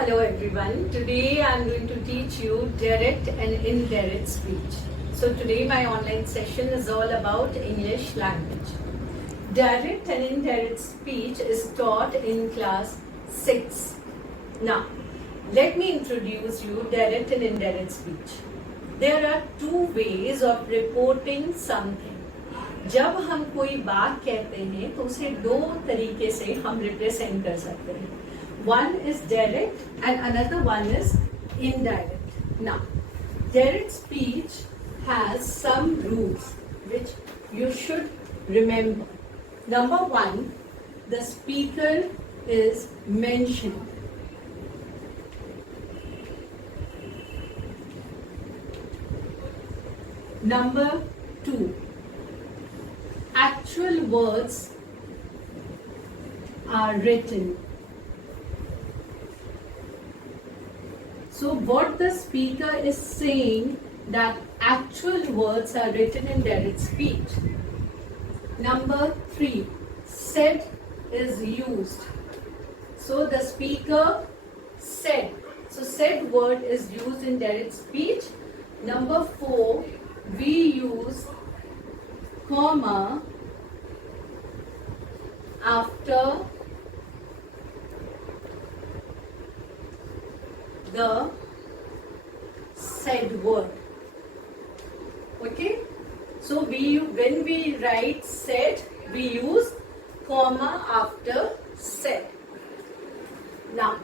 Hello everyone. Today I am going to teach you direct and indirect speech. So today my online session is all about English language. Direct and indirect speech is taught in class 6. Now, let me introduce you direct and indirect speech. There are two ways of reporting something. जब हम कोई बात कहते हैं तो उसे दो तरीके से हम रिप्रेजेंट कर सकते हैं. One is direct and another one is indirect. Now, direct speech has some rules which you should remember. Number one, the speaker is mentioned. Number two, actual words are written. So what the speaker is saying, that actual words are written in direct speech. Number three, said is used. So the speaker said. So said word is used in direct speech. Number four, we use comma after the said word. Okay, so when we write said, we use comma after said. Now,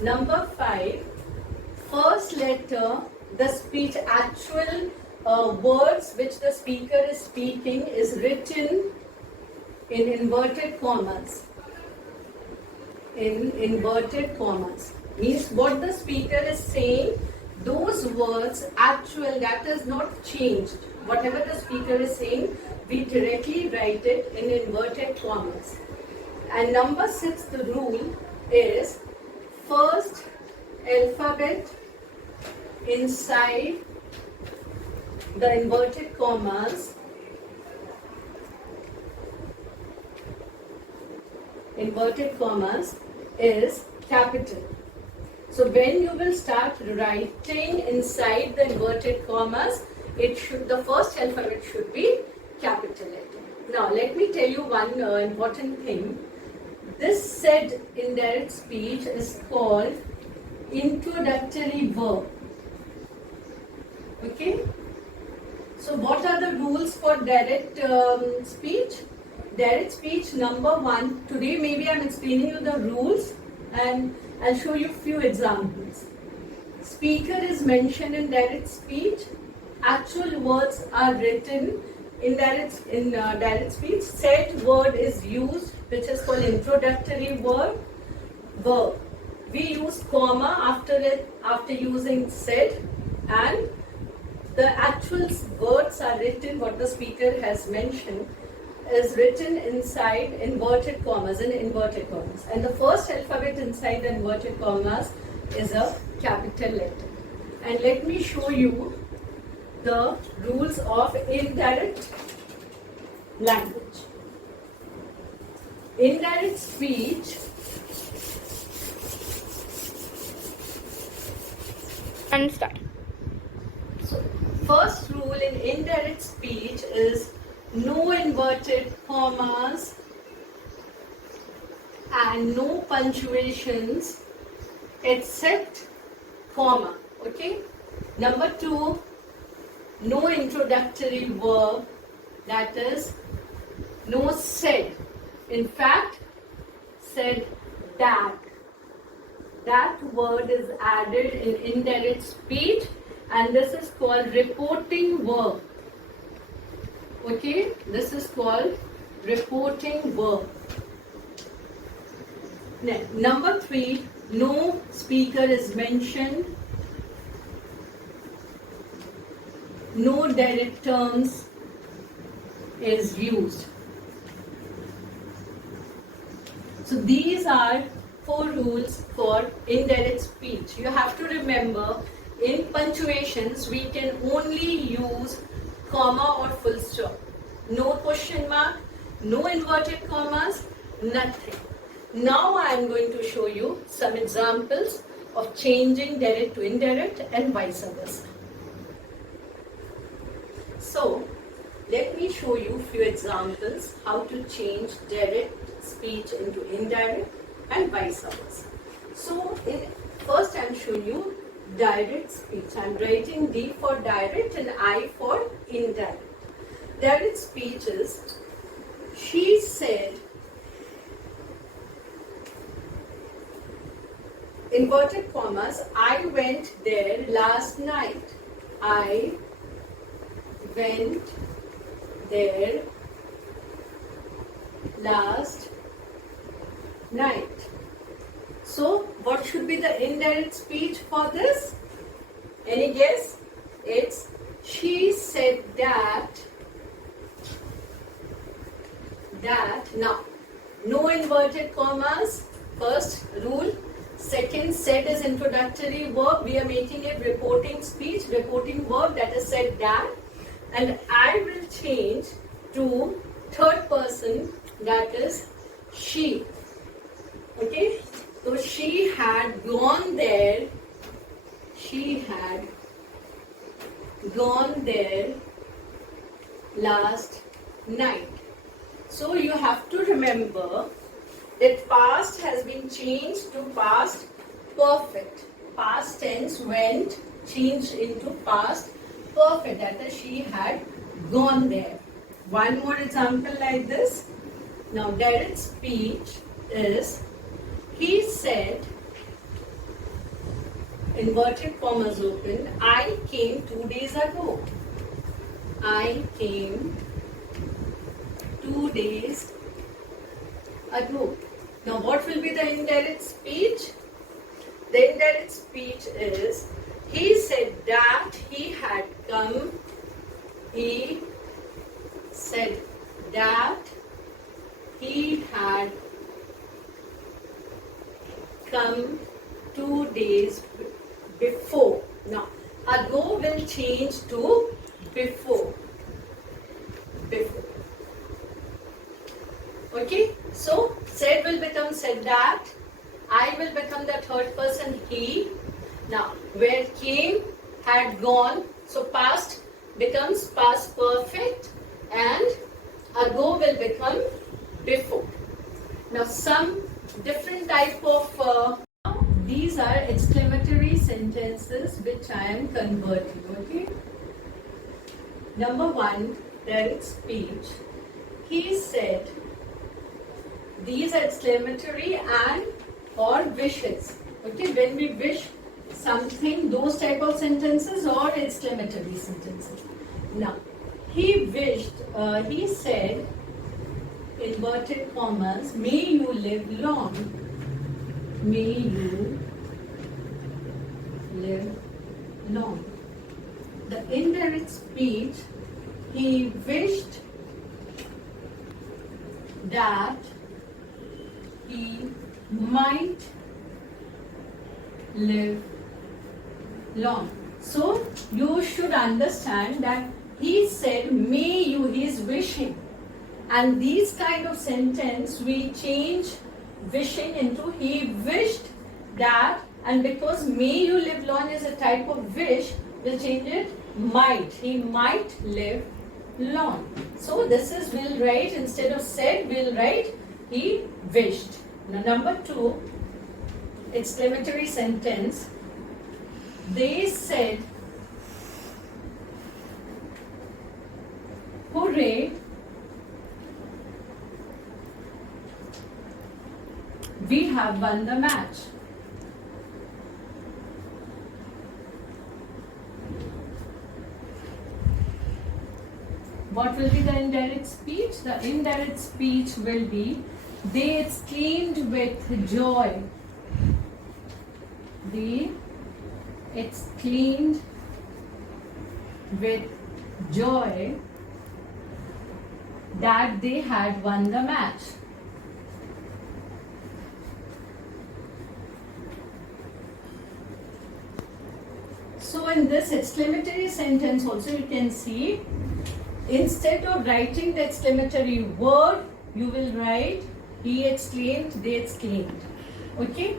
number five, first letter, the speech, actual words which the speaker is speaking is written in inverted commas. In inverted commas means what the speaker is saying, those words actual, that is not changed. Whatever the speaker is saying, we directly write it in inverted commas. And number six, the rule is first alphabet inside the inverted commas is capital. So when you will start writing inside the inverted commas, the first alphabet should be capital letter. Now let me tell you one important thing. This said indirect speech is called introductory verb. Okay? So what are the rules for direct speech? Direct speech, number one, today maybe I am explaining you the rules and I'll show you few examples. Speaker is mentioned in direct speech. Actual words are written in direct speech. Said word is used, which is called introductory verb. We use comma after it, after using said, and the actual words are written, what the speaker has mentioned is written inside inverted commas, and the first alphabet inside the inverted commas is a capital letter. And let me show you the rules of indirect language. Indirect speech and start. So first rule in indirect speech is no inverted commas and no punctuations except comma. Okay. Number two, no introductory verb, that is no said. In fact, said that. That word is added in indirect speech, and this is called reporting verb. Okay, this is called reporting verb. Number three, no speaker is mentioned, no direct terms is used. So these are four rules for indirect speech. You have to remember, in punctuations we can only use comma or full stop. No question mark, no inverted commas, nothing. Now I am going to show you some examples of changing direct to indirect and vice versa. So let me show you few examples how to change direct speech into indirect and vice versa. So first I am showing you direct speech. I am writing D for direct and I for indirect. Direct speech is, she said, inverted commas, I went there last night. I went there last night. So what should be the indirect speech for this? Any guess? It's, she said that. Now, no inverted commas, first rule. Second, said is introductory verb. We are making it reporting speech, reporting verb, that is said that. And I will change to third person, that is she. Okay? So she had gone there. She had gone there last night. So you have to remember that past has been changed to past perfect. Past tense went changed into past perfect. That is, she had gone there. One more example like this. Now direct speech is, he said, inverted commas open, I came 2 days ago. I came 2 days ago. Now what will be the indirect speech? The indirect speech is, he said that he had come. He said that he had come 2 days before. Now ago will change to before. Before. Okay, so said will become said that, I will become the third person he. Now where came, had gone, so past becomes past perfect and ago will become before. Now some different type of these are exclamatory sentences which I am converting. Okay, number one, direct speech. He said. These are exclamatory and or wishes. Okay, when we wish something, those type of sentences or exclamatory sentences. Now, he wished, he said, inverted commas, may you live long. May you live long. The indirect speech, he wished that he might live long. So you should understand that he said may you, he is wishing, and these kind of sentence we change wishing into he wished that, and because may you live long is a type of wish, we'll change it might. He might live long. So this is, we'll write, instead of said we'll write he wished. Now number two, exclamatory sentence. They said, hooray, we have won the match. What will be the indirect speech? The indirect speech will be, they exclaimed with joy. They exclaimed with joy that they had won the match. So in this exclamatory sentence also you can see, instead of writing the exclamatory word, you will write he exclaimed, they exclaimed. Okay.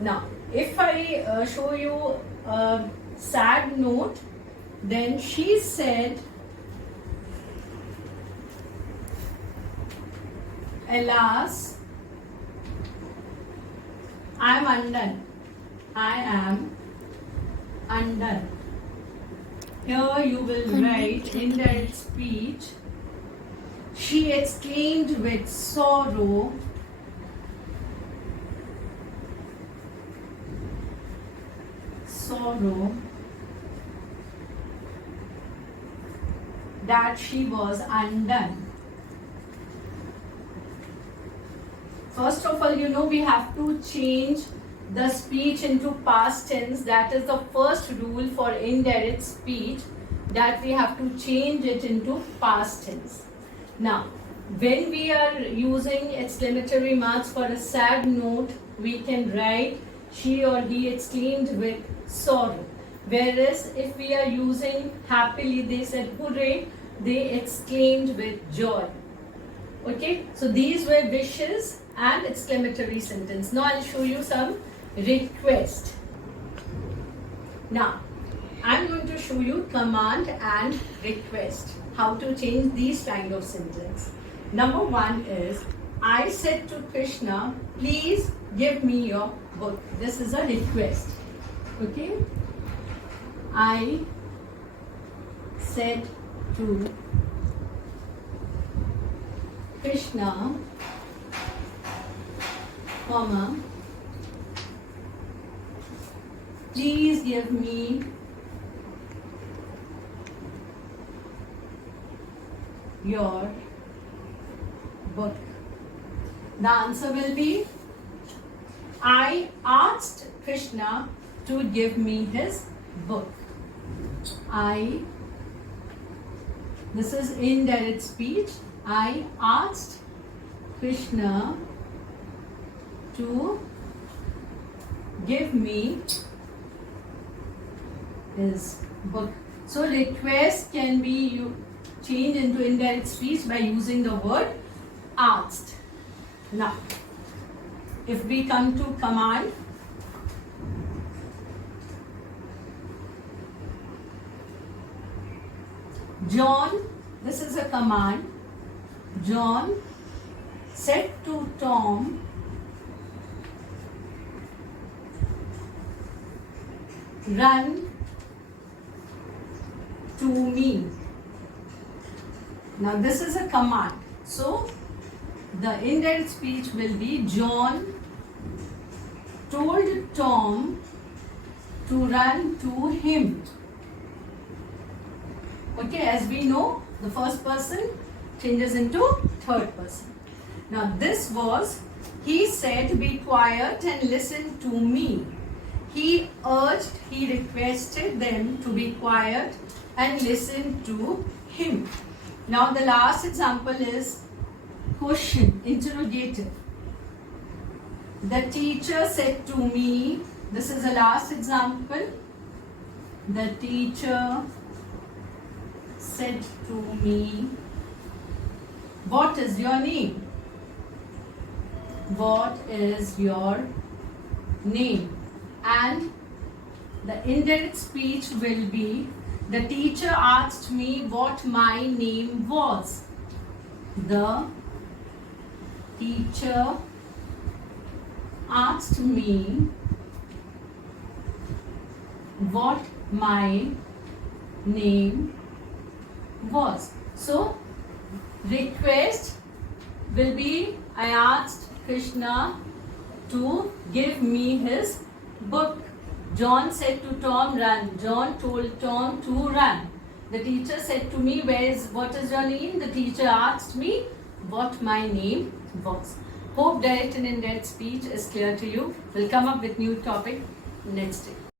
Now, if I show you a sad note, then she said, alas, I am undone. I am undone. Here you will write indirect speech. She exclaimed with sorrow, that she was undone. First of all, we have to change the speech into past tense. That is the first rule for indirect speech, that we have to change it into past tense. Now, when we are using exclamatory marks for a sad note, we can write she or he exclaimed with sorrow. Whereas if we are using happily, they said hooray, they exclaimed with joy. Okay, so these were wishes and exclamatory sentence. Now I'll show you some request. Now I'm going to show you command and request, how to change these kind of sentence. Number one is, I said to Krishna, please give me your book. This is a request. Okay, I said to Krishna, comma, please give me your book. The answer will be, I asked Krishna to give me his book. This is indirect speech. I asked Krishna to give me his book. So request can be changed into indirect speech by using the word asked. Now, if we come to command, John, this is a command. John said to Tom, run to me. Now this is a command. So the indirect speech will be, John told Tom to run to him. Okay, as we know, the first person changes into third person. Now this was, he said, be quiet and listen to me. He urged, he requested them to be quiet and listen to him. Now the last example is question, interrogative. The teacher said to me, this is the last example. The teacher said to me, what is your name? What is your name? And the indirect speech will be, the teacher asked me what my name was. The teacher asked me what my name was. So, request will be, I asked Krishna to give me his book. John said to Tom, run. John told Tom to run. The teacher said to me, what is your name? The teacher asked me what my name was. Hope direct and indirect speech is clear to you. We'll come up with new topic next day.